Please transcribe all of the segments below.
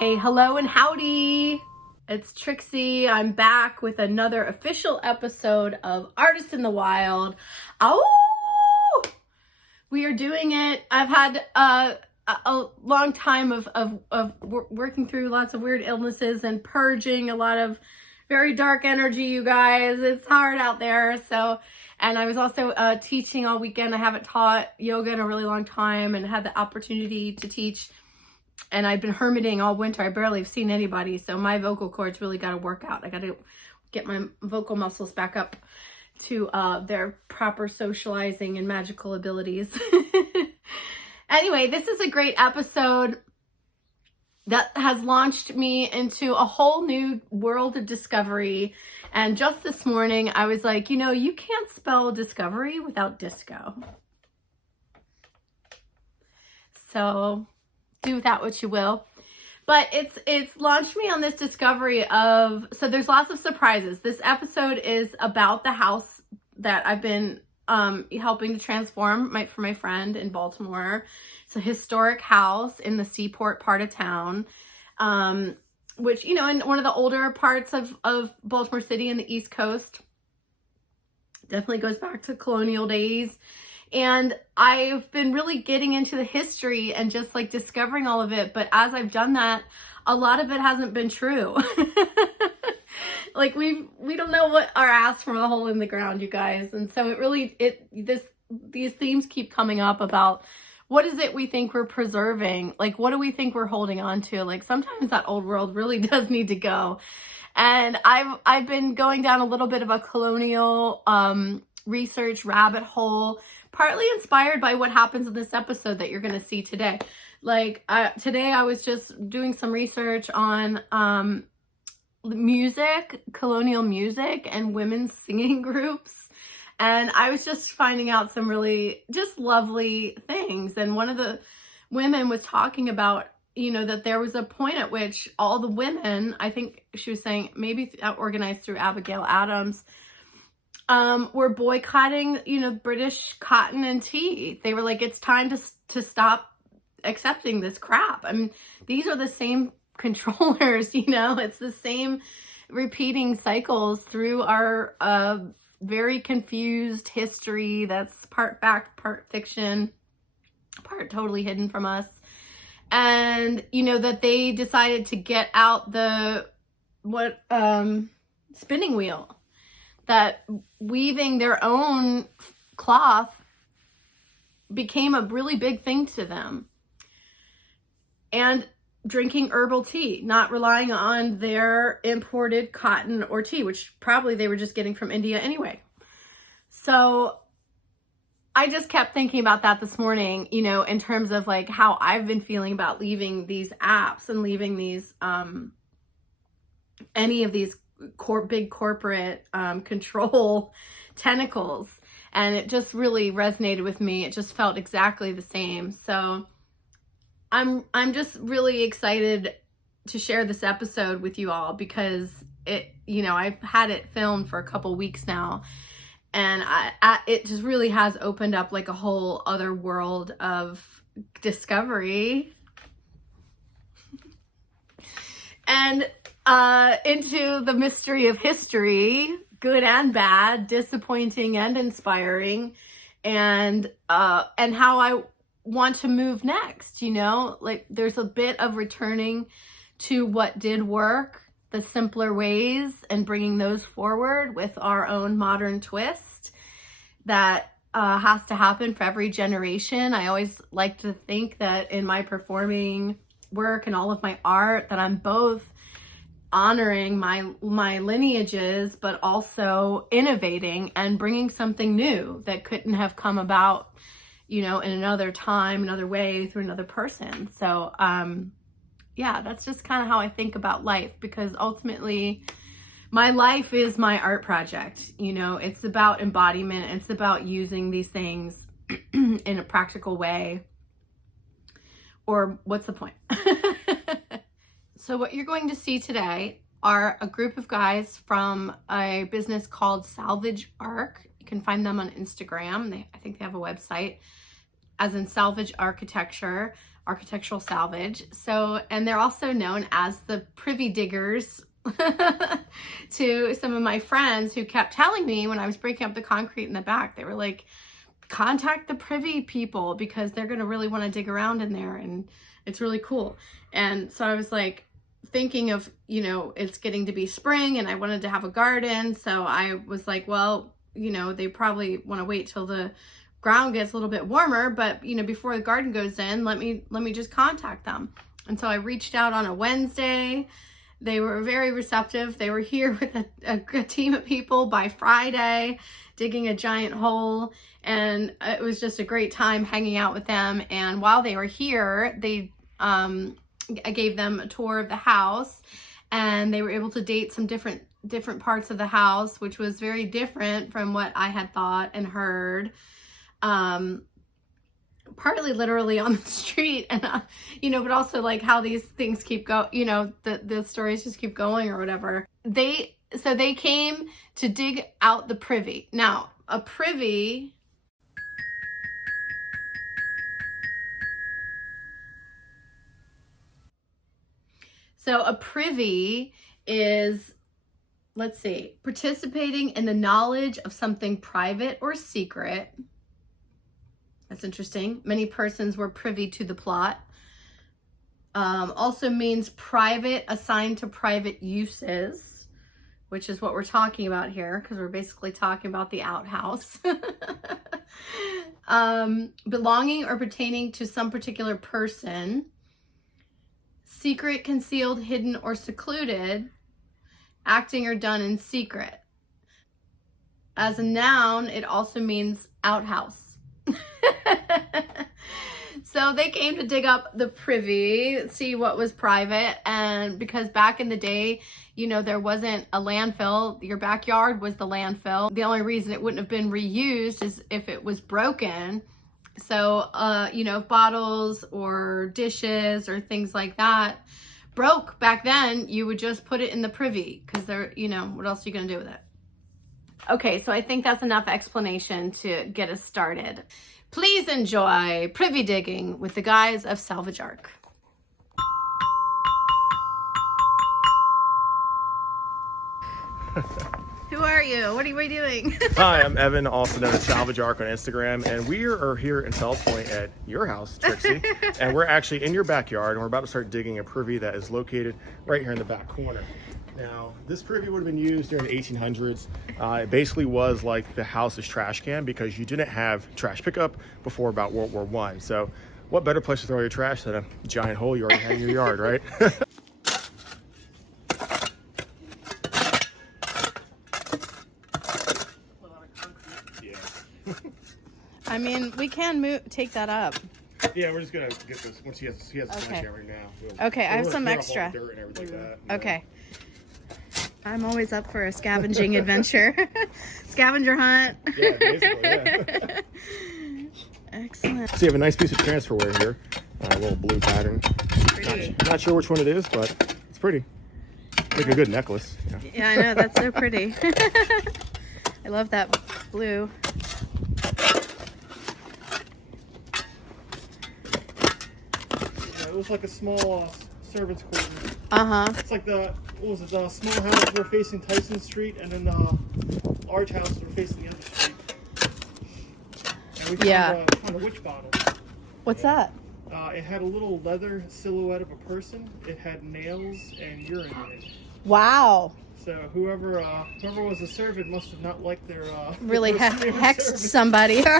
Hey, hello and howdy. It's Trixie. I'm back with another official episode of Artist in the Wild. Oh, we are doing it. I've had a long time of working through lots of weird illnesses and purging a lot of very dark energy, you guys. It's hard out there. And I was also teaching all weekend. I haven't taught yoga in a really long time and had the opportunity to teach. And I've been hermiting all winter. I barely have seen anybody. So my vocal cords really got to work out. I got to get my vocal muscles back up to their proper socializing and magical abilities. Anyway, this is a great episode that has launched me into a whole new world of discovery. And just this morning, I was like, you can't spell discovery without disco. So do with that what you will. But it's launched me on this discovery of, so there's lots of surprises. This episode is about the house that I've been helping to transform for my friend in Baltimore. It's a historic house in the seaport part of town, which, in one of the older parts of Baltimore City in the East Coast. Definitely goes back to colonial days. And I've been really getting into the history and just like discovering all of it. But as I've done that, a lot of it hasn't been true. Like we don't know what our ass from a hole in the ground, you guys. And so these themes keep coming up about what is it we think we're preserving? Like, what do we think we're holding on to? Like, sometimes that old world really does need to go. And I've been going down a little bit of a colonial research rabbit hole, partly inspired by what happens in this episode that you're going to see today. Like today I was just doing some research on music, colonial music and women's singing groups. And I was just finding out some really just lovely things. And one of the women was talking about, that there was a point at which all the women, I think she was saying maybe organized through Abigail Adams, were boycotting, British cotton and tea. They were like, it's time to stop accepting this crap. I mean, these are the same controllers, it's the same repeating cycles through our very confused history that's part fact, part fiction, part totally hidden from us. And, that they decided to get out the spinning wheel, that weaving their own cloth became a really big thing to them. And drinking herbal tea, not relying on their imported cotton or tea, which probably they were just getting from India anyway. So I just kept thinking about that this morning, in terms of like how I've been feeling about leaving these apps and leaving these, any of these big corporate control tentacles. And it just really resonated with me. It just felt exactly the same. So I'm just really excited to share this episode with you all because I've had it filmed for a couple weeks now, and it just really has opened up like a whole other world of discovery and into the mystery of history, good and bad, disappointing and inspiring, and how I want to move next, like there's a bit of returning to what did work, the simpler ways, and bringing those forward with our own modern twist that has to happen for every generation. I always like to think that in my performing work and all of my art that I'm both honoring my lineages, but also innovating and bringing something new that couldn't have come about in another time, another way, through another person. So, that's just kind of how I think about life, because ultimately my life is my art project. It's about embodiment. It's about using these things in a practical way, or what's the point? So what you're going to see today are a group of guys from a business called Salvage Arc. You can find them on Instagram. I think they have a website, as in Salvage Architecture. architectural salvage. So, and they're also known as the Privy diggers to some of my friends who kept telling me when I was breaking up the concrete in the back, they were like, contact the Privy people because they're going to really want to dig around in there and it's really cool. And so I was like thinking of, you know, it's getting to be spring and I wanted to have a garden. So I was like, well, you know, they probably want to wait till the ground gets a little bit warmer, but you know, before the garden goes in, let me just contact them. And so I reached out on a Wednesday. They were very receptive. They were here with a team of people by Friday, digging a giant hole. And it was just a great time hanging out with them. And while they were here, I gave them a tour of the house, and they were able to date some different parts of the house, which was very different from what I had thought and heard. Partly literally on the street, and you know, but also like how these things keep you know, the stories just keep going or whatever. So they came to dig out the privy. Now, a privy is, let's see, participating in the knowledge of something private or secret. That's interesting. Many persons were privy to the plot. Also means private, assigned to private uses, which is what we're talking about here, because we're basically talking about the outhouse. Belonging or pertaining to some particular person. Secret, concealed, hidden, or secluded. Acting or done in secret. As a noun, it also means outhouse. So they came to dig up the privy, see what was private, and because back in the day, you know, there wasn't a landfill. Your backyard was the landfill. The only reason it wouldn't have been reused is if it was broken. So, you know, bottles or dishes or things like that broke back then, you would just put it in the privy because they're, you know, what else are you going to do with it? Okay, so I think that's enough explanation to get us started. Please enjoy Privy Digging with the guys of Salvage Arc. Who are you? What are we doing? Hi, I'm Evan, also known as Salvage Arc on Instagram, and we are here in Fells Point at your house, Trixie, and we're actually in your backyard, and we're about to start digging a privy that is located right here in the back corner. Now, this privy would have been used during the 1800s. It basically was like the house's trash can because you didn't have trash pickup before about World War I. So what better place to throw your trash than a giant hole you already had in your yard, right? I mean, we can take that up. Yeah, we're just gonna get this once he has a okay. Right now. Okay, I have some extra. Dirt and everything like that. Okay. I'm always up for a scavenging adventure. Scavenger hunt. Yeah, basically, yeah. Excellent. So you have a nice piece of transferware here. A little blue pattern. Pretty. Not sure which one it is, but it's pretty. Like a good necklace. Yeah, I know. That's so pretty. I love that blue. Yeah, it looks like a small servant's quarters. It's like the small house we're facing Tyson Street, and then the large house we're facing the other street. And we found a witch bottle. What's that? It had a little leather silhouette of a person. It had nails and urine in it. Wow. So whoever was the servant must have not liked their really hexed somebody. Yeah.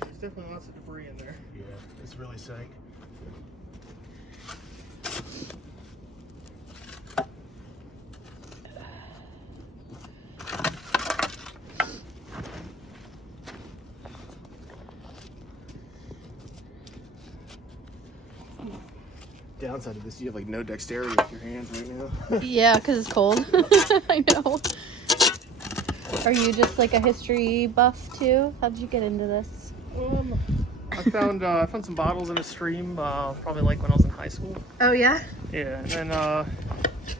There's definitely lots of debris in there. Yeah, it's really sank. Downside of this, you have like no dexterity with your hands right now. Yeah, because it's cold. I know. Are you just like a history buff too? How did you get into this? I found some bottles in a stream, probably like when I was in high school. Oh yeah? Yeah, and then I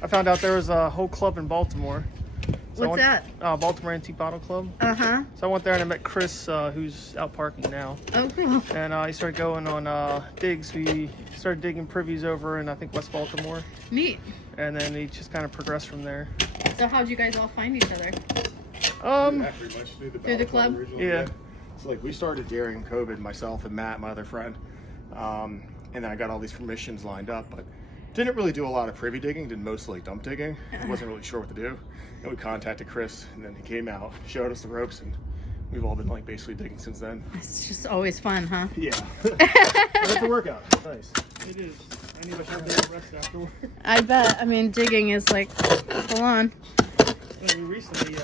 found out there was a whole club in Baltimore What's that? Baltimore Antique Bottle Club. Uh-huh. So I went there and I met Chris, who's out parking now. Oh, cool. And I started going on digs. We started digging privies over in, I think, West Baltimore. Neat. And then we just kind of progressed from there. So how'd you guys all find each other? Yeah, pretty much Through the club? Yeah. So like we started during COVID, myself and Matt, my other friend, and then I got all these permissions lined up, but didn't really do a lot of privy digging. Did mostly dump digging. Wasn't really sure what to do, and we contacted Chris, and then he came out, showed us the ropes, and we've all been like basically digging since then. It's just always fun, huh? Yeah. That's a workout. Nice. It is. I need a short day of rest afterward. I bet. I mean, digging is like full on. And we recently,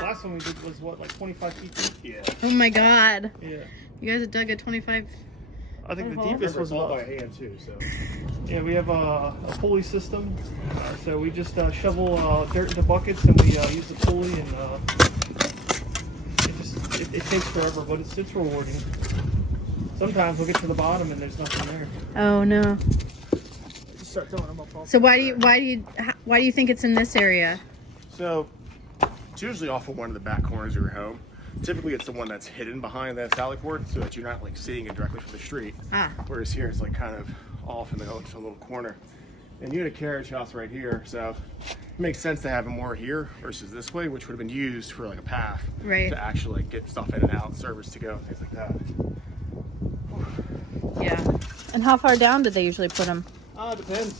last one we did was what, like 25 feet deep? Yeah. Oh my God. Yeah. You guys have dug a 25. I think the Uh-huh. deepest was all about, by hand too. So. yeah, we have a pulley system. So we just shovel dirt into buckets and we use the pulley and it takes forever, but it's rewarding. Sometimes we'll get to the bottom and there's nothing there. Oh no. Just start throwing them up. So why do you think it's in this area? So it's usually off of one of the back corners of your home. Typically it's the one that's hidden behind that salad board so that you're not like seeing it directly from the street. Ah. Whereas here it's like kind of off in the just a little corner. And you had a carriage house right here, so it makes sense to have it more here versus this way, which would have been used for like a path. Right. To actually like, get stuff in and out, servers to go, things like that. Yeah. And how far down did they usually put them? It depends.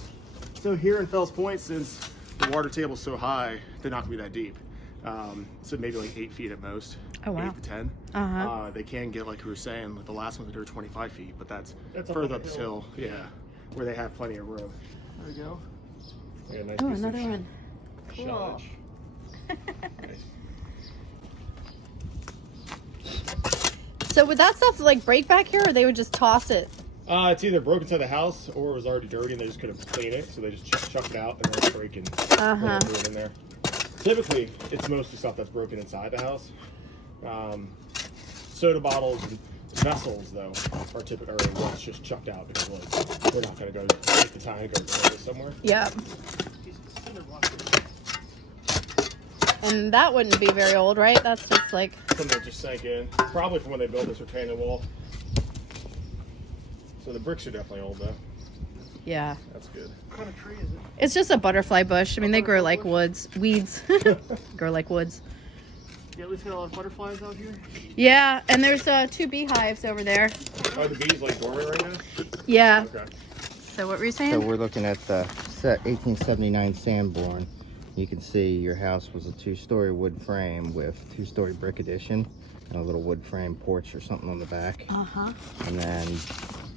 So here in Fells Point, since the water table's so high, they're not gonna be that deep. So maybe like 8 feet at most. Oh, wow. 8 to 10. Uh-huh. They can get, like we were saying, like the last one they were 25 feet, but that's Up further on up the the hill. Yeah, where they have plenty of room. There we go. Like a nice Oh, piece of another one. Cool. shellage. Nice. So would that stuff like break back here, or they would just toss it? It's either broke inside the house or it was already dirty and they just couldn't clean it, so they just chuck it out and then it's breaking. Uh-huh. Put it in there. Typically, it's mostly stuff that's broken inside the house. Soda bottles and vessels, though, are typically what's just chucked out because like, we're not going to go take the time to go throw it somewhere. Yeah. And that wouldn't be very old, right? That's just like... Something that just sank in. Probably from when they built this retaining wall. So the bricks are definitely old, though. Yeah. That's good. What kind of tree is it? It's just a butterfly bush. I mean, they grow like woods. Weeds. Grow like woods. Yeah, at least got a lot of butterflies out here. Yeah, and there's 2 beehives over there. Are the bees like dormant right now? Yeah. Okay. So what were you saying? So we're looking at the 1879 Sanborn. You can see your house was a 2-story wood frame with 2-story brick addition and a little wood frame porch or something on the back. Uh-huh. And then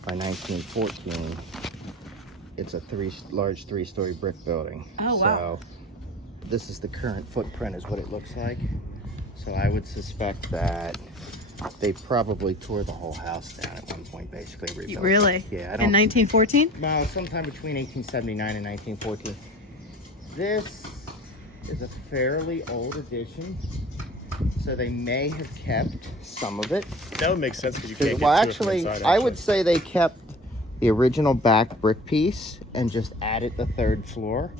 by 1914, it's a large 3-story brick building. Oh, wow. So this is the current footprint is what it looks like. So I would suspect that they probably tore the whole house down at one point, basically rebuilt. Really? Yeah. In 1914? No, sometime between 1879 and 1914. This is a fairly old addition, so they may have kept some of it. That would make sense because you can't Well, get to it from actually, inside, I would say they kept the original back brick piece and just added the 3rd floor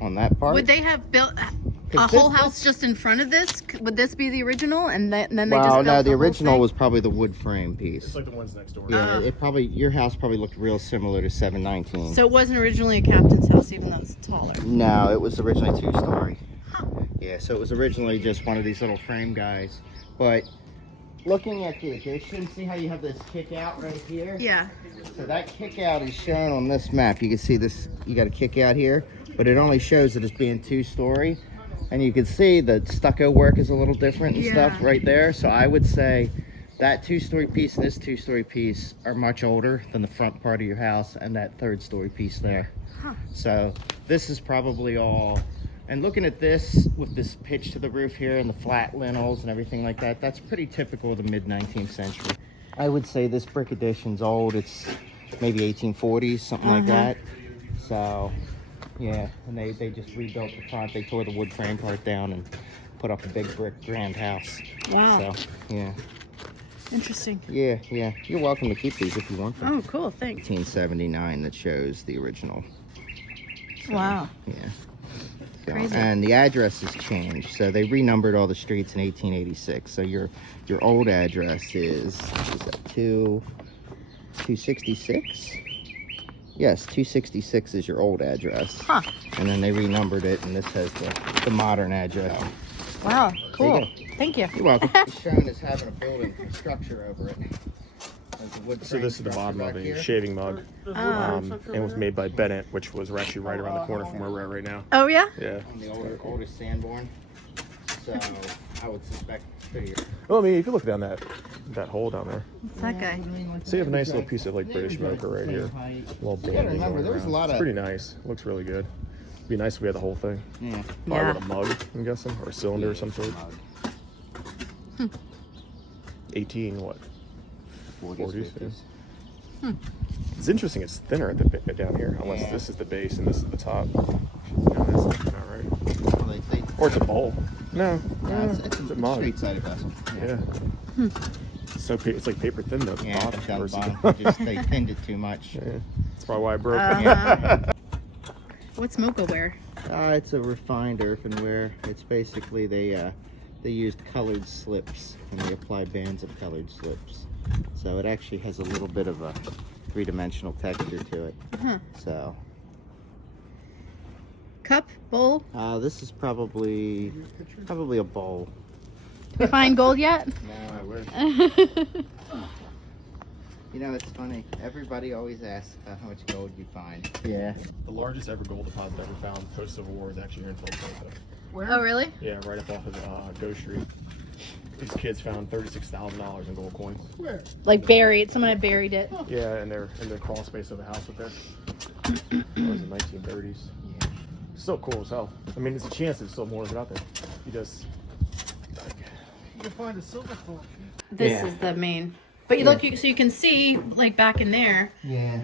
on that part. Would they have built a 'Cause whole this- house just in front of this? Would this be the original? And then they just Well, built no, the whole original thing? was probably the wood frame piece. It's like the ones next door. Yeah, it probably your house probably looked real similar to 719. So it wasn't originally a captain's house, even though it's taller. No, it was originally 2-story. Yeah, so it was originally just one of these little frame guys. But looking at the addition, see how you have this kick out right here? Yeah. So that kick out is shown on this map. You can see this, you got a kick out here, but it only shows it as being 2-story. And you can see the stucco work is a little different and stuff right there. So I would say that 2-story piece and this 2-story piece are much older than the front part of your house and that 3rd-story piece there. Huh. So this is probably all. And looking at this with this pitch to the roof here and the flat lintels and everything like that, that's pretty typical of the mid-19th century. I would say this brick addition's old. It's maybe 1840s, something like that. So, yeah, and they just rebuilt the front. They tore the wood frame part down and put up a big brick grand house. Wow. So, yeah. Interesting. Yeah. You're welcome to keep these if you want them. Oh, cool. Thanks. 1879 that shows the original. So, Wow. Yeah. go. Crazy. And the address has changed. So they renumbered all the streets in 1886. So your old address is that 266? Yes, 266 is your old address. Huh. And then they renumbered it, and this has the modern address. Wow. There you Cool. go. Thank you. You're welcome. It's shown as having a building structure over it. There's a wood So frame this is the structure bottom of back a here. shaving mug. Ah. And it was made by Bennett, which was actually right around the corner from where we're at right now. Oh yeah. Yeah. On the oldest Sanborn. So I would suspect pretty. Well, I mean, if you look down that hole down there, What's that guy? so you have a nice little piece of like British mocha right here. Little You gotta banding remember, going there's a around. lot It's of. pretty nice. Looks really good. Be nice if we had the whole thing. Yeah. Probably Yeah. with a mug, I'm guessing, or a cylinder of some sort. 18 what? 40s. Yeah. It's interesting. It's thinner at the down here, unless Yeah. this is the base and this is the top. No, that's not right. Or it's a bowl. No, It's it's a a mug. straight-sided vessel. Yeah. So it's like paper thin though. At the Yeah, bottom down the versus bottom. They thinned it too much. Yeah. That's probably why I broke. What's mocha-ware? It's a refined earthenware. It's basically they used colored slips and they applied bands of colored slips. So it actually has a little bit of a three-dimensional texture to it. So Cup, bowl. this is probably a bowl. We find gold yet? No, I wish. You know, it's funny. Everybody always asks about how much gold you find. Yeah. The largest ever gold deposit ever found post-Civil War is actually here in Philadelphia. Oh really? Yeah, right up off of Go Street. These kids found $36,000 in gold coins. Where? Like buried. Someone had buried it. Yeah, and they're in the crawl space of the house up there. That was in the 1930s. Yeah. Still cool as hell. I mean, there's a chance there's still more of it out there. You just You can find a silver fork. This Yeah. is the main. But you look, so you can see, like back in there, Yeah.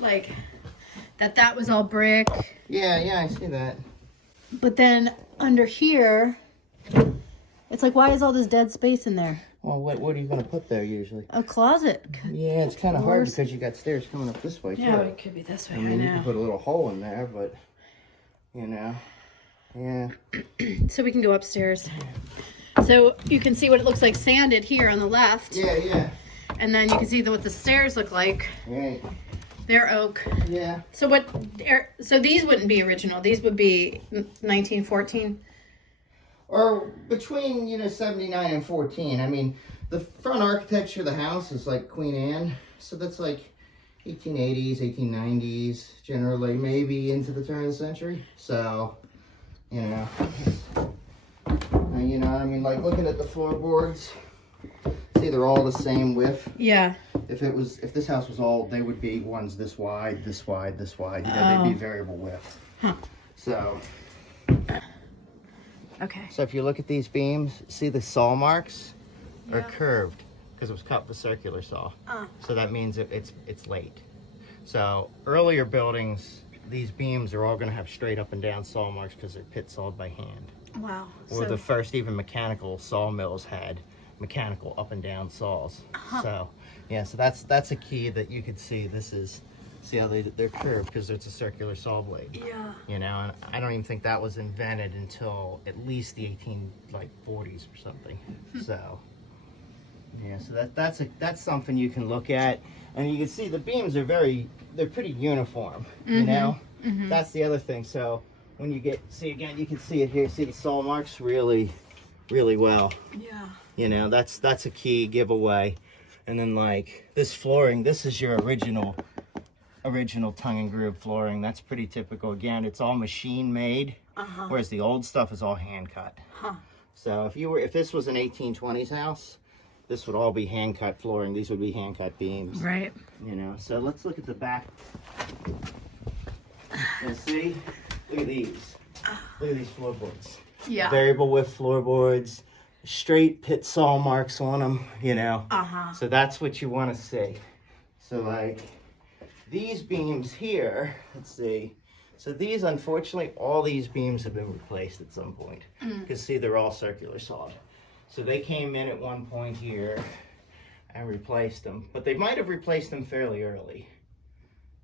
like that was all brick. Yeah, I see that. But then under here, it's like, why is all this dead space in there? Well, what are you gonna put there usually? A closet. Yeah, it's kind of hard Course. because you got stairs coming up this way too. Yeah, it could be this way. I I mean, you can know. put a little hole in there, but you know, yeah. So we can go upstairs. So you can see what it looks like sanded here on the left, Yeah. and then you can see what the stairs look like. Right. They're oak. Yeah. So what? So these wouldn't be original. These would be 1914. Or between 79 and 14. I mean, the front architecture of the house is like Queen Anne, so that's like 1880s, 1890s, generally, maybe into the turn of the century. So, I mean, like looking at the floorboards, see they're all the same width. Yeah. If this house was old, they would be ones this wide, this wide, this wide. They'd be variable width. Huh. So Okay. if you look at these beams, see the saw marks are Yeah. curved because it was cut with a circular saw. So that means it's late. So earlier buildings, these beams are all going to have straight up and down saw marks because they're pit sawed by hand. Wow. Or the first even mechanical sawmills had mechanical up and down saws. So yeah, so that's a key that you could see. See how they're curved because it's a circular saw blade. Yeah. And I don't even think that was invented until at least the 1840s or something. So yeah, so that's something you can look at, and you can see the beams are they're pretty uniform. That's the other thing. So when you you can see it here. See the saw marks really well. Yeah. That's a key giveaway. And then like this flooring, this is your original tongue and groove flooring. That's pretty typical. Again, it's all machine made, whereas the old stuff is all hand cut. So if this was an 1820s house, this would all be hand cut flooring. These would be hand cut beams. Right. So let's look at the back. And see, look at these. Look at these floorboards. Yeah. Variable width floorboards, straight pit saw marks on them. So that's what you want to see. So like these beams here, let's see. So these, unfortunately, all these beams have been replaced at some point. Because see, they're all circular sawed. So they came in at one point here and replaced them. But they might have replaced them fairly early.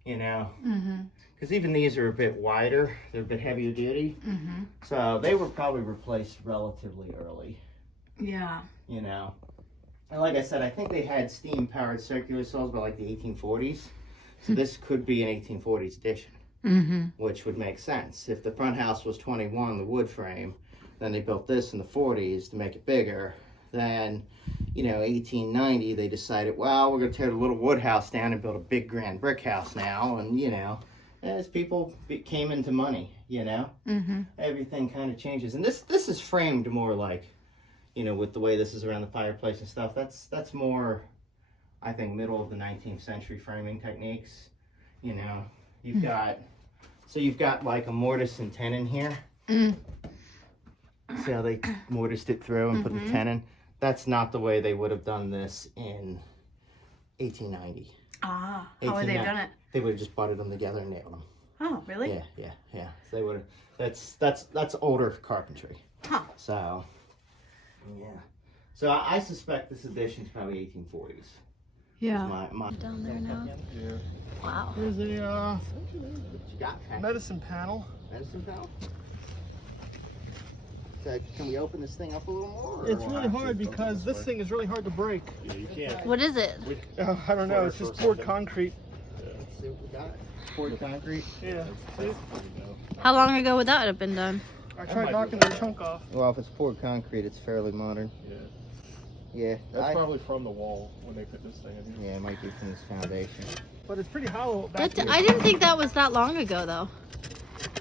you know. Mm-hmm. Because even these are a bit wider, they're a bit heavier duty. Mm-hmm. So they were probably replaced relatively early, Yeah. you know. And like I said, I think they had steam-powered circular saws by like the 1840s. So this could be an 1840s edition, which would make sense. If the front house was 21, the wood frame, then they built this in the 40s to make it bigger. Then, you know, 1890, they decided, well, we're going to tear the little wood house down and build a big grand brick house now. And, you know, as people came into money, you know, everything kind of changes. And this is framed more like, you know, with the way this is around the fireplace and stuff. That's more, I think, middle of the 19th century framing techniques. You know, you've got like a mortise and tenon here. See how they mortised it through and put the tenon? That's not the way they would have done this in 1890. Ah, how would they have done it? They would have just butted them together and nailed them. Oh, really? Yeah. So they would have. That's older carpentry. Huh. So, yeah. So I suspect this edition's probably 1840s. Yeah. My Down there now. Yeah. Wow. Here's a What you got, Pat? medicine panel. Medicine panel? So can we open this thing up a little more? It's really hard because this thing is really hard to break. Yeah, you can't. What is it? I don't know. It's just poured concrete. Let's see what we got. Poured concrete. Yeah. See? How long ago would that have been done? I tried knocking the chunk off. Well, if it's poured concrete, it's fairly modern. Yeah. Yeah. That's probably from the wall when they put this thing in here. Yeah, it might be from this foundation. But it's pretty hollow back here. I didn't think that was that long ago, though.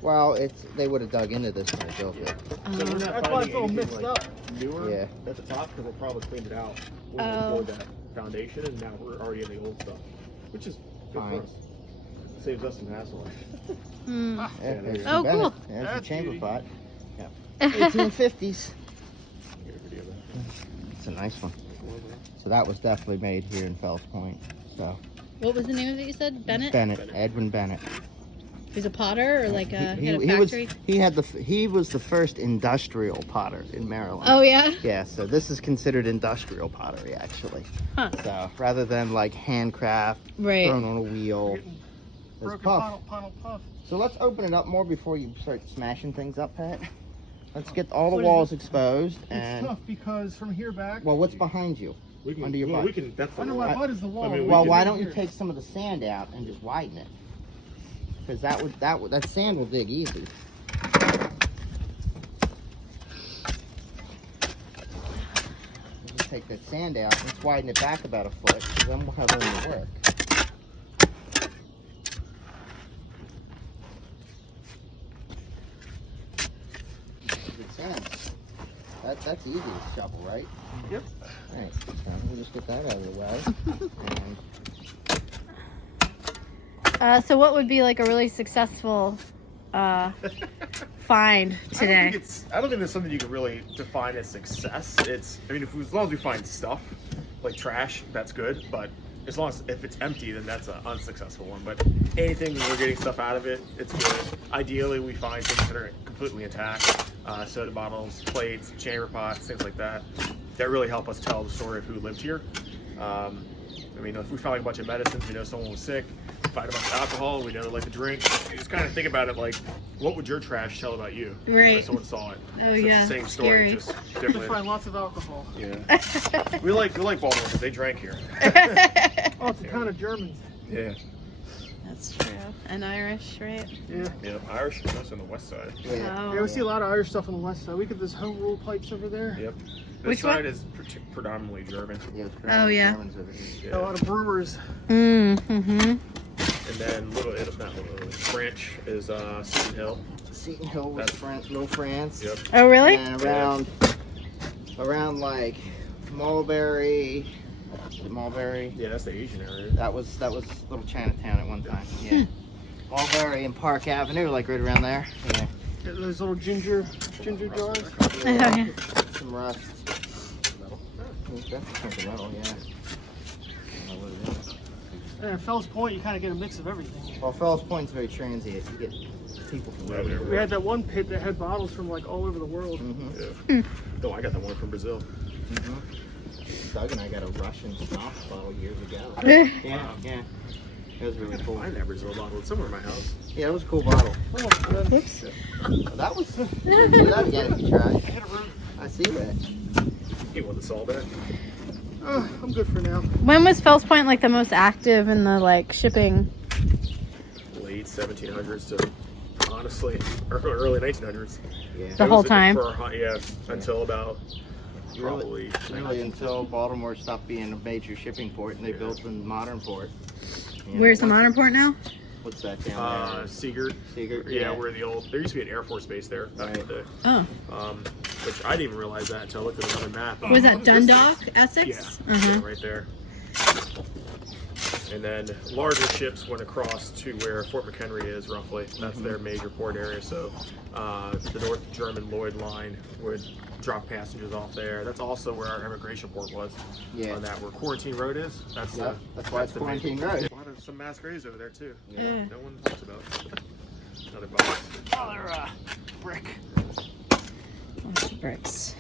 Well, they would have dug into this when they built it. So we're not That's why it's finding all anything, mixed like, up. newer Yeah. at the top because they probably cleaned it out when Oh. they poured that foundation, and now we're already in the old stuff, which is good Fine. for us. Saves us some hassle. Hmm. Yeah, there's Oh, some Bennett. cool. There's the That's chamber beauty. pot. Yeah. 1850s. Get a video of that. It's a nice one. So that was definitely made here in Fells Point. So What was the name of it you said? Bennett? Bennett, Edwin Bennett. He's a potter or like a, he had a he was factory? he was the first industrial potter in Maryland. Oh, yeah? Yeah, so this is considered industrial pottery actually. Huh. So rather than like handcraft Right. thrown on a wheel. There's Broken puff. panel puff. So let's open it up more before you start smashing things up, Pat. Let's get all the What is walls exposed It's and tough because from here back, well, what's behind you? We can, Under your well, butt. we can. That's the under wall. my butt is the wall. I mean, we Well, can- why don't you take some of the sand out and just widen it? Because that sand will dig easy. Just take that sand out. Let's widen it back about a foot, because then we'll have room to work. Good sand. That's easy to shovel, right? Yep. All right. So we'll just get that out of the way. And So what would be like a really successful find today? I don't think it's something you can really define as success. As long as we find stuff like trash, that's good. But as long as if it's empty, then that's an unsuccessful one. But anything that we're getting stuff out of it, it's good. Ideally, we find things that are completely intact: soda bottles, plates, chamber pots, things like that. That really help us tell the story of who lived here. If we found like a bunch of medicines, we know someone was sick. Find a bunch of alcohol, we know they like to drink. You just kind of think about it like, what would your trash tell about you? Right. If someone saw it. Oh, So it's yeah, the same story, scary. just You can differently. find lots of alcohol. Yeah. we like Baltimore because they drank here. Oh, it's a ton of Germans. Yeah. That's true. And Irish, right? Yeah. Yeah. Irish is also on the west side. Oh. Yeah, we see a lot of Irish stuff on the west side. We get this home rule pipes over there. Yep. This Which side one? is predominantly German. yeah, it's Oh, yeah. Germans over here. A lot of brewers. Mm-hmm. And then French is Seton Hill. Seton Hill was That's- France, Little France. Yep. Oh, really? And around like Mulberry. Is it Mulberry? Yeah, that's the Asian area. That was little Chinatown at one time. Yeah. Mulberry and Park Avenue, like right around there. Yeah. Get those little ginger jars. Oh, yeah. Some rust. It's definitely something metal, yeah. I don't know what it is. And at Fells Point, you kind of get a mix of everything. Well, Fells Point's very transient. You get people from everywhere. We had that one pit that had bottles from like all over the world. Mm-hmm. Yeah. Oh, I got that one from Brazil. Doug and I got a Russian schnapps bottle years ago. Yeah, yeah. It was really cool. I never Brazil bottle. It's somewhere in my house. Yeah, it was a cool bottle. Oops. That was. Do that again if you try. I see that. You want the salt back? I'm good for now. When was Fells Point like the most active in the like shipping? Late 1700s to honestly early 1900s. Yeah. The whole time? Yeah, until about probably. Really until Baltimore stopped being a major shipping port and they built the modern port. You know, Where's the modern port now? What's that down there? Seagert. Seagert, Yeah, where the old, there used to be an Air Force base there back in the day. Oh. Which I didn't even realize that until I looked at another map. Was that Dundalk, Essex? Yeah, yeah, right there. And then larger ships went across to where Fort McHenry is, roughly. That's their major port area. So the North German Lloyd line would drop passengers off there. That's also where our immigration port was. Yeah. On that, where Quarantine Road is. That's why it's Quarantine Road. A lot of some mass graves over there too. Yeah. No one talks about. Another box. Another brick. Lots of bricks.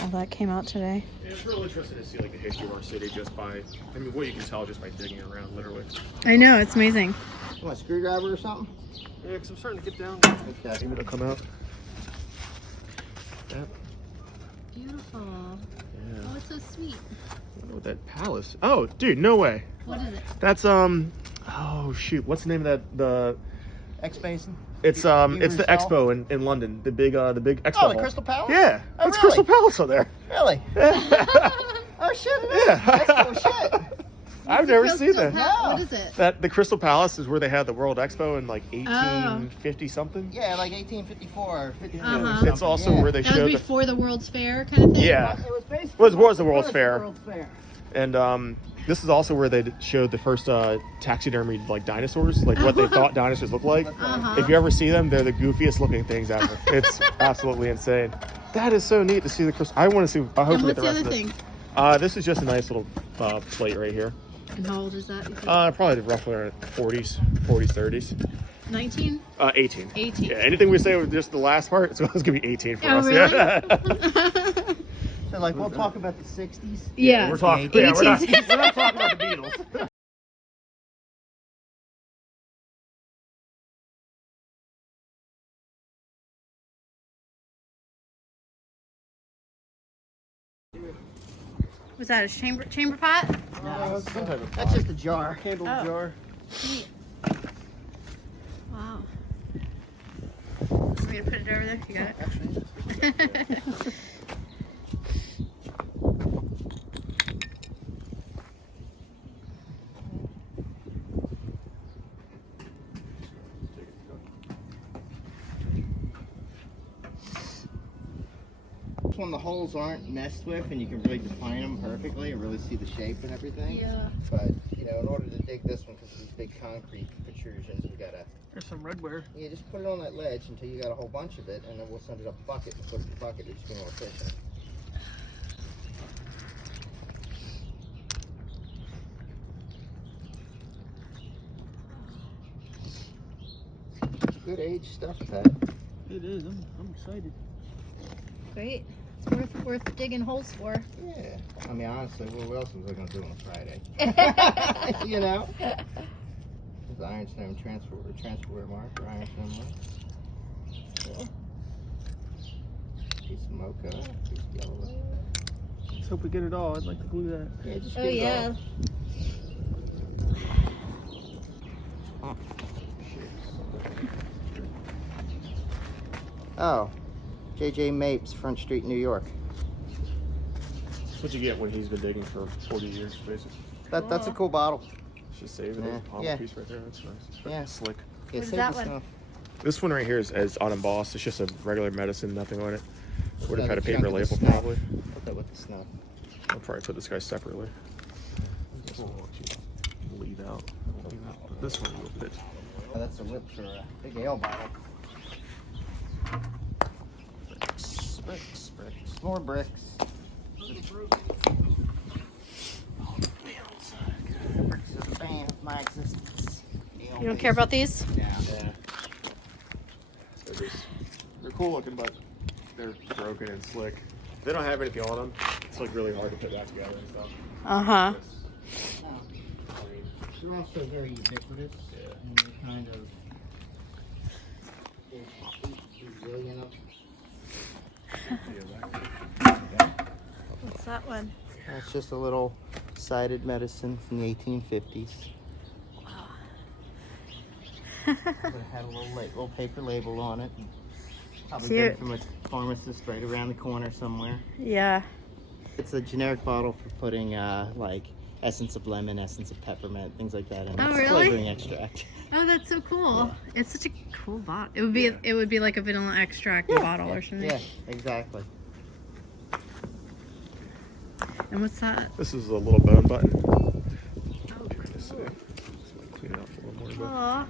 All that came out today. Yeah, it's real interesting to see like the history of our city just by, I mean, what you can tell just by digging around, literally. I know, it's amazing. You want a screwdriver or something? Yeah, because I'm starting to get down. Okay. Maybe it'll come out. Yep. Beautiful. Yeah. Oh, it's so sweet. I don't know what that palace. Oh, dude, no way. What is it? That's oh shoot, what's the name of that? The X Basin? it's the Cell? Expo in London, the big expo. Oh, hall. the Crystal Palace? Yeah, Oh, that's really? Crystal Palace on there. Really? Oh shit, it is. Yeah. That's cool shit. I've never seen that. What is it? That the Crystal Palace is where they had the World Expo in like 1850 something. Yeah, like 1854 or 53 Uh-huh. or something. It's also yeah. where they That was showed before the World's Fair kind of thing? yeah, It was basically was the World's Fair. World's Fair. And this is also where they showed the first taxidermied like dinosaurs, like what they thought dinosaurs looked like. Uh-huh. If you ever see them, they're the goofiest looking things ever. It's absolutely insane. That is so neat to see the crystal. I want to see. I hope And we get what's the the rest other of this. This is just a nice little plate right here. And how old is that? you think? Probably roughly around 40s, 30s. 19? 18. 18. Yeah, anything we say with just the last part, it's going to be 18 for Oh, us. really? Yeah. So like we'll talk about the 60s. Yeah. We're talking. Yeah, we're not talking about the Beatles. Was that a chamber pot? Some type of That's just a jar. candle Oh. jar. Neat. Wow. Want me to put it over there? You got it? When the holes aren't messed with and you can really define them perfectly and really see the shape and everything. Yeah. But, you know, in order to dig this one, because of these big concrete protrusions, we gotta, There's some redware. yeah, just put it on that ledge until you got a whole bunch of it, and then we'll send it up a bucket and put it in the bucket. It's just be more efficient. Good age stuff, Pat. It is. I'm excited. Great. It's worth digging holes for. Yeah. I mean, honestly, what else was I going to do on a Friday? You know? This is ironstone transport mark or ironstone mark. Cool. Piece of mocha, piece of yellow. Let's hope we get it all. I'd like to glue that. Yeah, just Oh, get it yeah. all. Oh. J.J. Mapes, Front Street, New York. That's what you get when he's been digging for 40 years, basically. That's a cool bottle. Just saving Yeah. it. Palm Yeah. piece right there. That's nice. It's Yeah. slick. Yeah, What is save that the one? stuff. This one right here is unembossed. It's just a regular medicine, nothing on it. Would have Yeah, had a the paper chunk of the label snuff. probably. Put that with the snuff. I'll probably put this guy separately. This one I'll let you leave out. But this one will fit. Oh, that's a lip for a big ale bottle. Bricks. More bricks. Bricks are the bane of my existence. You don't care about these? Yeah. So they're cool looking, but they're broken and slick. They don't have anything on them. It's like really hard to put that together and stuff. Uh-huh. This- They're also very ubiquitous. And they're kind of resilient. What's that one? That's just a little sided medicine from the 1850s. Wow. It had a little paper label on it. Probably So good from a pharmacist right around the corner somewhere. Yeah. It's a generic bottle for putting like essence of lemon, essence of peppermint, things like that in. Oh, It's really? flavoring extract. Oh, that's so cool. Yeah. It's such a cool bottle. It would be it would be like a vanilla extract bottle or something. Yeah, exactly. And what's that? This is a little bone button. Oh, Clean it up a little more. Aw.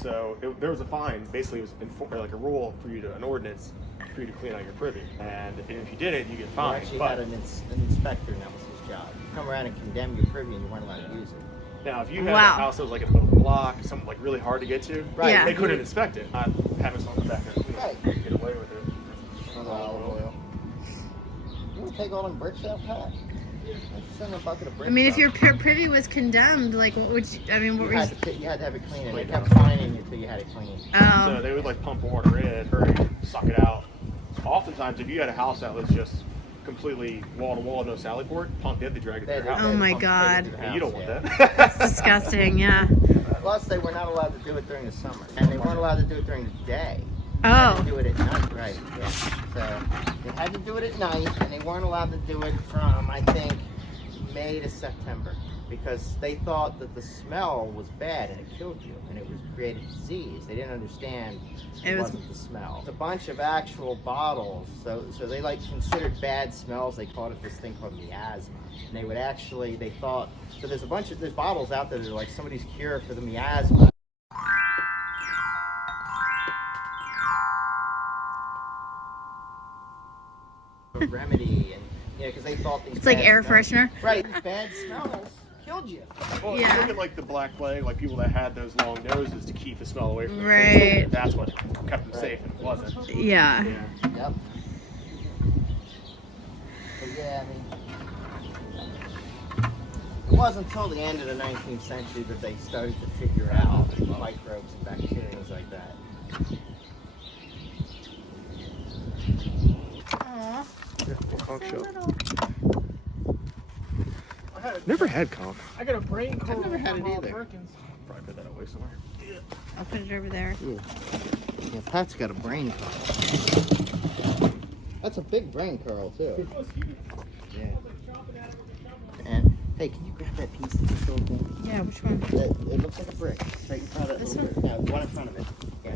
So there was a fine. Basically, it was like a rule for you to an ordinance for you to clean out your privy, and if you did it, you get We fined. actually But had an inspector, and that was his job. He'd come around and condemn your privy, and you weren't allowed to use it. now, if you had Wow. a house that was like in the middle of the block, something like really hard to get to, Right. Yeah. they couldn't inspect it. Not having someone back there clean Right. it, you could get away with it. Olive oil. You want to take all them bricks out, Pat? Let's send a bucket of bricks. I mean, if out. your privy was condemned, like what would you? I mean, what You were you? had to have it clean, and they Clean kept it. fining you until you had it clean. Oh. So they would like pump water in, or suck it out. Oftentimes, if you had a house that was just completely wall to wall, no sally port, pump it, they drag it to your house. Oh my Pump it God. into the And you don't house, want yeah. that. That's disgusting. Yeah. Plus, they were not allowed to do it during the summer, and they weren't allowed to do it during the day. They Oh. had to do it at night, right? Yeah. So they had to do it at night, and they weren't allowed to do it from, I think, May to September, because they thought that the smell was bad and it killed you, and it was created disease. They didn't understand It was- wasn't the smell. It's a bunch of actual bottles, so they like considered bad smells. They called it this thing called miasma, and they would actually they thought so. There's bottles out there that are like somebody's cure for the miasma. Remedy, and because they thought these It's like bad air smells- freshener. right? These bad smells killed you. Well, Yeah. you look at like the Black Plague, like people that had those long noses to keep the smell away from their Right. face. That's what kept them safe, and it wasn't. Yeah. Yeah. Yep. But yeah, I mean, it wasn't until the end of the 19th century that they started to figure out microbes and bacteria and things like that. Aw. Conch So shell. little. Never had conch. I got a brain cold. never had it from, either. Perkins. Probably put that away somewhere. I'll put it over there. Yeah, Pat's got a brain curl. That's a big brain curl too. Yeah. And hey, can you grab that piece that's still there? Yeah. Which one? It looks like a brick. Right in front of This it. No, the one in front of it. Yeah.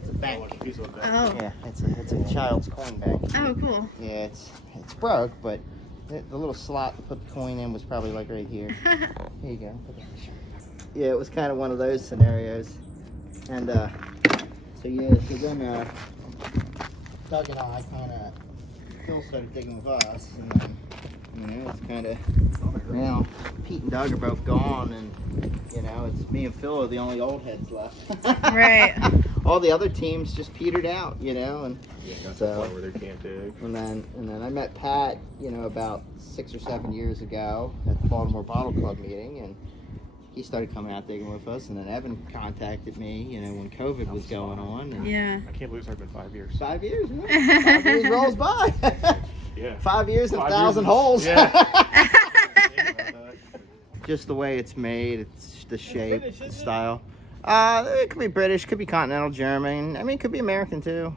It's a bank. Like a piece of that. Oh. Yeah, it's a child's coin bank. Oh, cool. Yeah, it's broke, but the little slot to put the coin in was probably like right here. Here you go. Put that in the shirt. Yeah, it was kind of one of those scenarios. And so then Doug and I kind of, Phil started digging with us, and then, it's kind of, now Pete and Doug are both gone, and, it's me and Phil are the only old heads left. Right. All the other teams just petered out, and Yeah, got So- the point where they can't dig. and then I met Pat, about 6 or 7 years ago at the Baltimore Bottle Club meeting, and he started coming out digging with us. And then Evan contacted me, when COVID was going on. And Yeah. I can't believe it's already been 5 years. 5 years, man. 5 years rolls by. Yeah. 5 years and 5 1,000 years. holes. Yeah. Just the way it's made, it's the shape, the style. It could be British, could be continental German. I mean, it could be American too.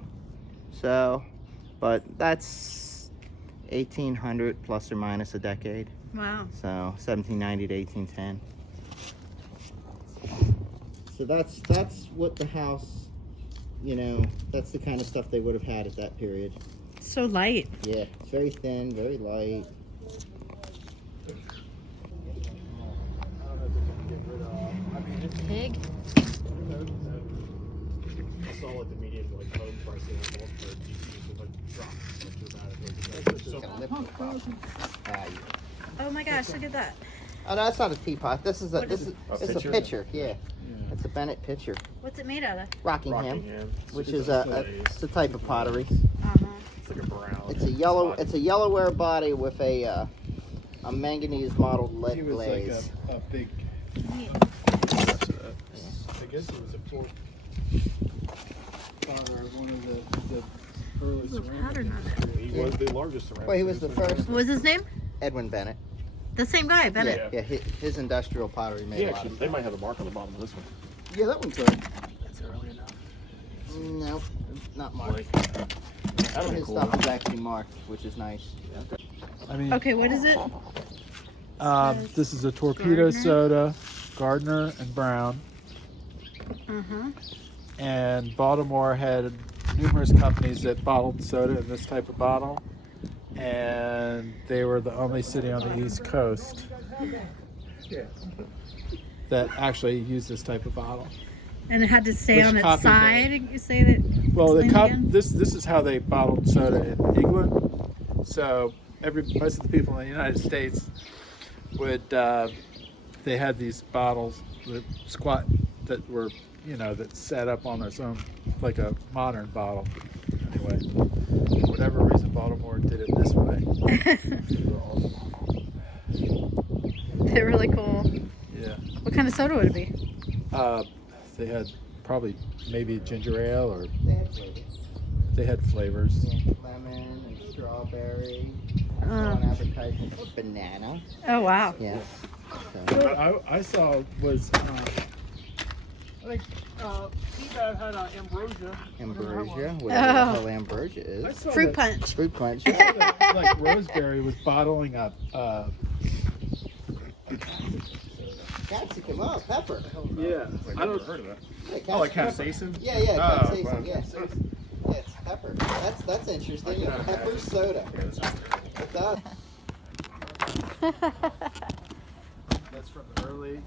So, but that's 1800 plus or minus a decade. Wow. So 1790 to 1810. So that's what the house, that's the kind of stuff they would have had at that period. So light. Yeah, it's very thin, very light. Pig. I saw like the median home pricing in Baltimore DC was like dropped so dramatically. Oh my gosh! Look at that. Oh no, that's not a teapot. This is a What is it? A this is a pitcher? pitcher. Yeah, it's a Bennett pitcher, What's it made out of? Rockingham, Rockingham, which it's is a it's a type of pottery. Uh-huh. It's like a brown. It's a yellowware body with a a manganese mottled lead He was glaze. like a big. Neat. I guess he was a fourth father of one of the early There's a ceramic pattern on it. industry. He was the largest ceramic. Well, he was the first. What was his name? Edwin Bennett. The same guy, Bennett. Yeah, his industrial pottery made a lot Actually, of they stuff. might have a mark on the bottom of this one. Yeah, that one's good. That's early enough. Nope, not marked. That'll be His cool. stuff is actually marked, which is nice. I mean, Okay, what is it? this is a torpedo Gardner. soda, Gardner and Brown, Uh-huh. and Baltimore had numerous companies that bottled soda in this type of bottle, and they were the only city on the East Coast that actually used this type of bottle. And it had to stay Which on its copied side. You say that. Well, explain again? this is how they bottled soda in England. So most of the people in the United States would they had these bottles that that were that set up on its own like a modern bottle. Anyway, for whatever reason, Baltimore did it this way. They're really cool. Yeah. What kind of soda would it be? They had probably maybe ginger ale, or They had flavor. they had flavors. Lemon and strawberry. I saw an advertisement for banana. Oh, wow. Yeah. So, What I saw was I think T-Bad had ambrosia. ambrosia, whatever Oh. the hell ambrosia I is. saw Fruit that- punch. Fruit punch. like Roseberry was bottling up Capsicum, oh, pepper. yeah, I've never heard of that. Hey, Oh, like pepper. capsaicin? Yeah, yeah, Oh, capsaicin, wow. yeah. Yeah, it's pepper. That's interesting. I can Pepper imagine. soda. Yeah, that's That- that's from the early 18s.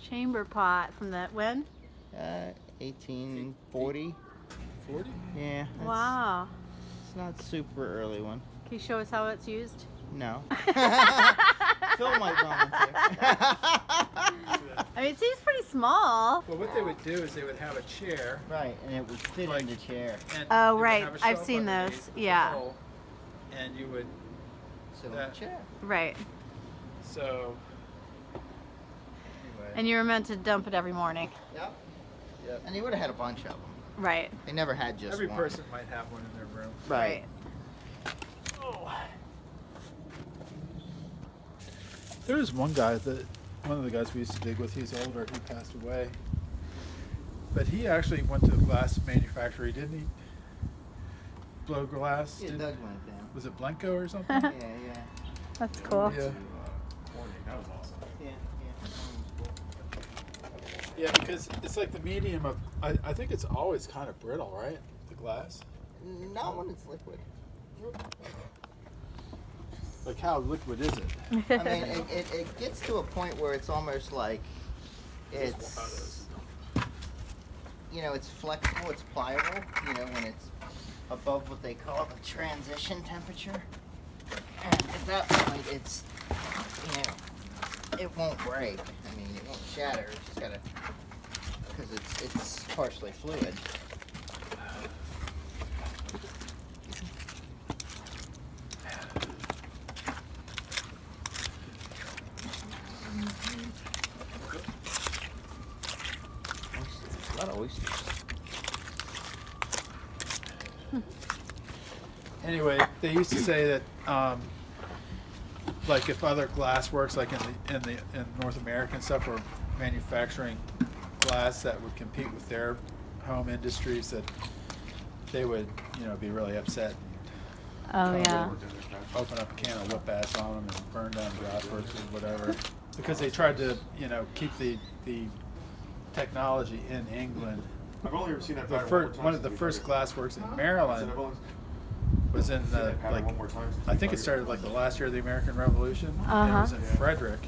Chamber pot from the when? 1840. 40? Yeah. Wow. It's not super early one. Can you show us how it's used? No. Phil might volunteer. I mean, it seems pretty small. Well, what they would do is they would have a chair. Right, and it would fit in the chair. And Oh, they would right. have a I've shelf seen those. underneath with a Yeah. hole, and you would, So in That- the chair. Right. so, anyway. And you were meant to dump it every morning. Yep. And he would have had a bunch of them. Right. They never had just Every one. person might have one in their room. Right. There was one guy one of the guys we used to dig with, he's older, he passed away. But he actually went to a glass manufacturer, didn't he? Blow glass? Yeah, Didn't- Doug went down. was it Blanco or something? Yeah, yeah. That's cool. Yeah. That was awesome. Yeah, yeah. Yeah, because it's like the medium of, I think it's always kind of brittle, right? The glass? Not when it's liquid. Like how liquid is it? I mean, it gets to a point where it's almost like it's, it's flexible, it's pliable, when it's above what they call the transition temperature. And at that point, it's, it won't break. I mean, it won't shatter. It's just gotta, because it's partially fluid. A lot of oysters. Anyway, they used to say that, like if other glass works, like in North America and stuff, were manufacturing glass that would compete with their home industries, that they would, be really upset. Oh, yeah. Open up a can of whip ass on them and burn down glassworks or whatever, because they tried to, keep the technology in England. I've only ever seen that The pattern one of the first glassworks in Maryland was in the, like, I think it started like the last year of the American Revolution, and it was in Frederick.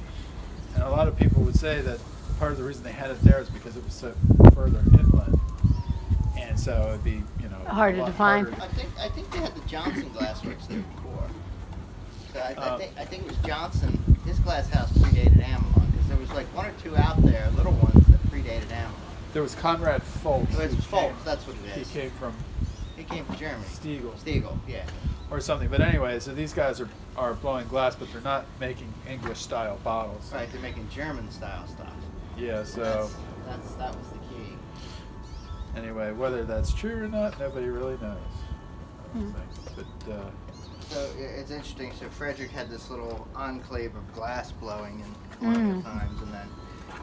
And a lot of people would say that part of the reason they had it there is because it was so further inland, and so it'd be, a Harder lot to find. harder. I think they had the Johnson glassworks there before. So I think it was Johnson. His glass house predated Amelon because there was like one or two out there, little ones that predated Amelon. There was Conrad Foltz. So it's who Foltz, came- that's what it is. He came from He came from Germany. Stiegel. Stiegel, yeah. Or something. But anyway, so these guys are blowing glass, but they're not making English style bottles. Right, they're making German style stuff. Yeah, so That was the key. anyway, whether that's true or not, nobody really knows. I don't think. But So it's interesting. So Frederick had this little enclave of glass blowing in colonial times, and then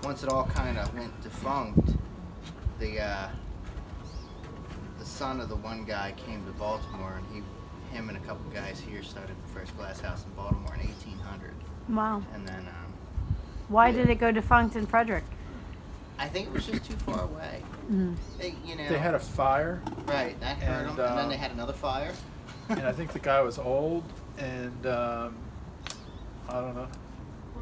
once it all kind of went defunct, the son of the one guy came to Baltimore, and him and a couple guys here started the first glass house in Baltimore in 1800. Wow. And then Why did it go defunct in Frederick? I think it was just too far away. They, they had a fire, right, that hurt and, them, and then they had another fire. and I think the guy was old, and I don't know.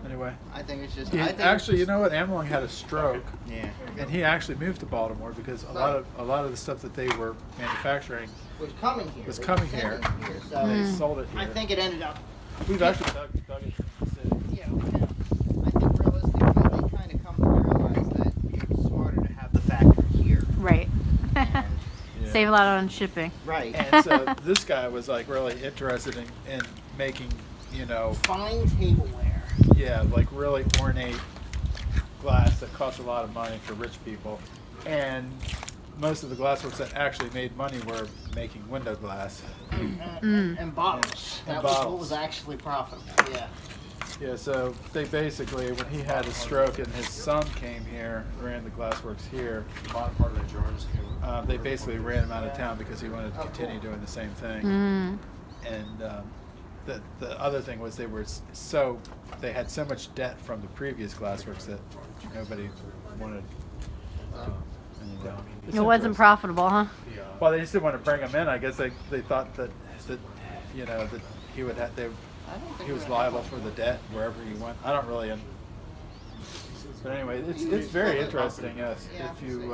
Anyway, I think it's just. he, I think actually, it's you just, know what? Amelung had a stroke, Yeah. and he actually moved to Baltimore because a lot of the stuff that they were manufacturing, Was coming here. Was They coming sent here. it so they sold it I here. think it ended up. We've actually dug it from the city. Yeah, I think realistically they kind of come to realize that it was smarter to have the factory here. Right. And, Yeah. Save a lot on shipping. right. And so this guy was like really interested in making, you know, Fine tableware. yeah, like really ornate glass that cost a lot of money for rich people. And most of the glassworks that actually made money were making window glass. And bottles. And That was what bottles. was actually profitable. Yeah. Yeah, so they basically, when he had a stroke and his son came here, ran the glassworks here, they basically ran him out of town because he wanted to continue doing the same thing. And the other thing was they had so much debt from the previous glassworks that nobody wanted to. And, it's It wasn't interesting. profitable, huh? Well, they just didn't want to bring him in. I guess they thought that you know that he would have he was liable for the debt wherever he went. I don't really. But anyway, it's very interesting. Yes, if you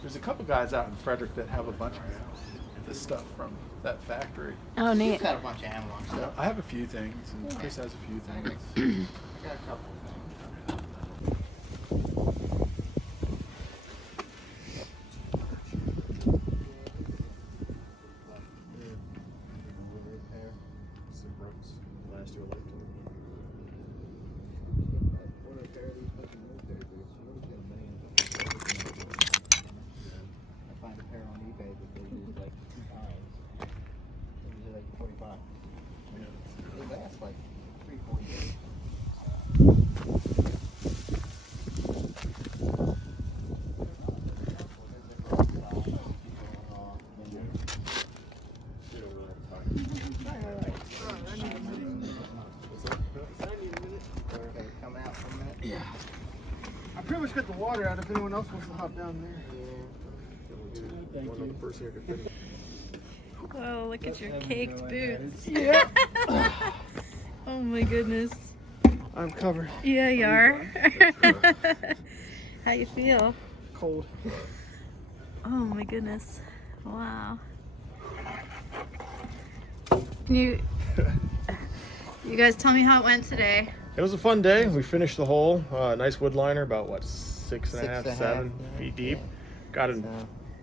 there's a couple guys out in Frederick that have a bunch of this stuff from that factory. Oh, neat. We've got a bunch of analog stuff. I have a few things, and Chris has a few things. Got a couple. I find a pair on eBay that they use like 2 times. These are like 45. They last like 3-4 years. Okay, come out for a minute. Yeah. I pretty much got the water out if anyone else wants to hop down there. Thank you. Whoa, look at your caked boots. Yeah. Oh my goodness. I'm covered. Yeah, you are. How you feel? Cold. Oh my goodness. Wow. Can you guys tell me how it went today? It was a fun day. We finished the hole. Nice wood liner, about what, 6.5, 6.5, 7 yeah. feet deep. Got a So,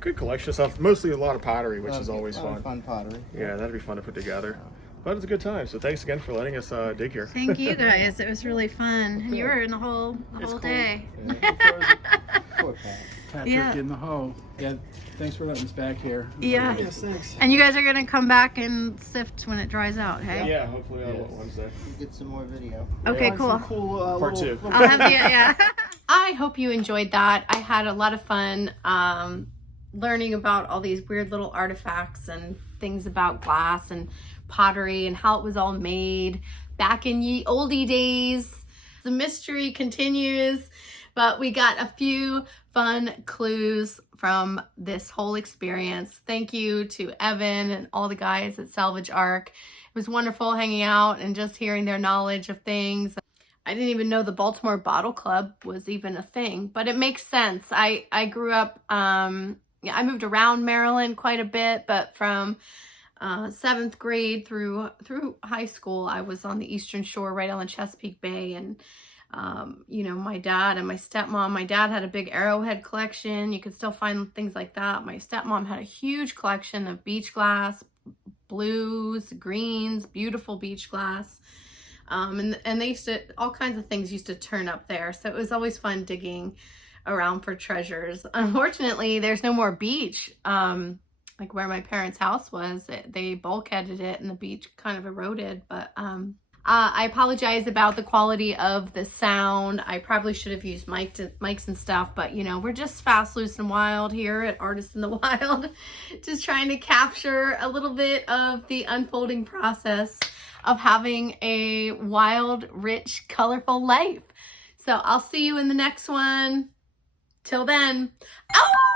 good collection of stuff. Mostly a lot of pottery, which is always a lot fun. of fun pottery. Yeah, that'd be fun to put together. But it's a good time. So thanks again for letting us dig here. Thank you guys. It was really fun. And you were in the whole cold. day. Poor Pat. Patrick Yeah. in the hole. Yeah, thanks for letting us back here. Yeah. Yes, thanks. And you guys are gonna come back and sift when it dries out, hey? Yeah, hopefully on Wednesday. We'll get some more video. Okay, Find cool. some cool Part little- 2. I'll have the yeah. I hope you enjoyed that. I had a lot of fun learning about all these weird little artifacts and things about glass and pottery and how it was all made back in ye oldie days. The mystery continues, but we got a few fun clues from this whole experience. Thank you to Evan and all the guys at Salvage Arc. It was wonderful hanging out and just hearing their knowledge of things. I didn't even know the Baltimore Bottle Club was even a thing, but it makes sense. I grew up, I moved around Maryland quite a bit, but from 7th grade through high school, I was on the Eastern Shore right on the Chesapeake Bay, and You know, my dad and my stepmom. My dad had a big arrowhead collection. You could still find things like that. My stepmom had a huge collection of beach glass, blues, greens, beautiful beach glass. And they used to, all kinds of things used to turn up there. So it was always fun digging around for treasures. Unfortunately, there's no more beach. Like where my parents' house was, they bulkheaded it and the beach kind of eroded. But I apologize about the quality of the sound. I probably should have used mics and stuff, but you know, we're just fast, loose, and wild here at Artists in the Wild, just trying to capture a little bit of the unfolding process of having a wild, rich, colorful life. So I'll see you in the next one. Till then, oh!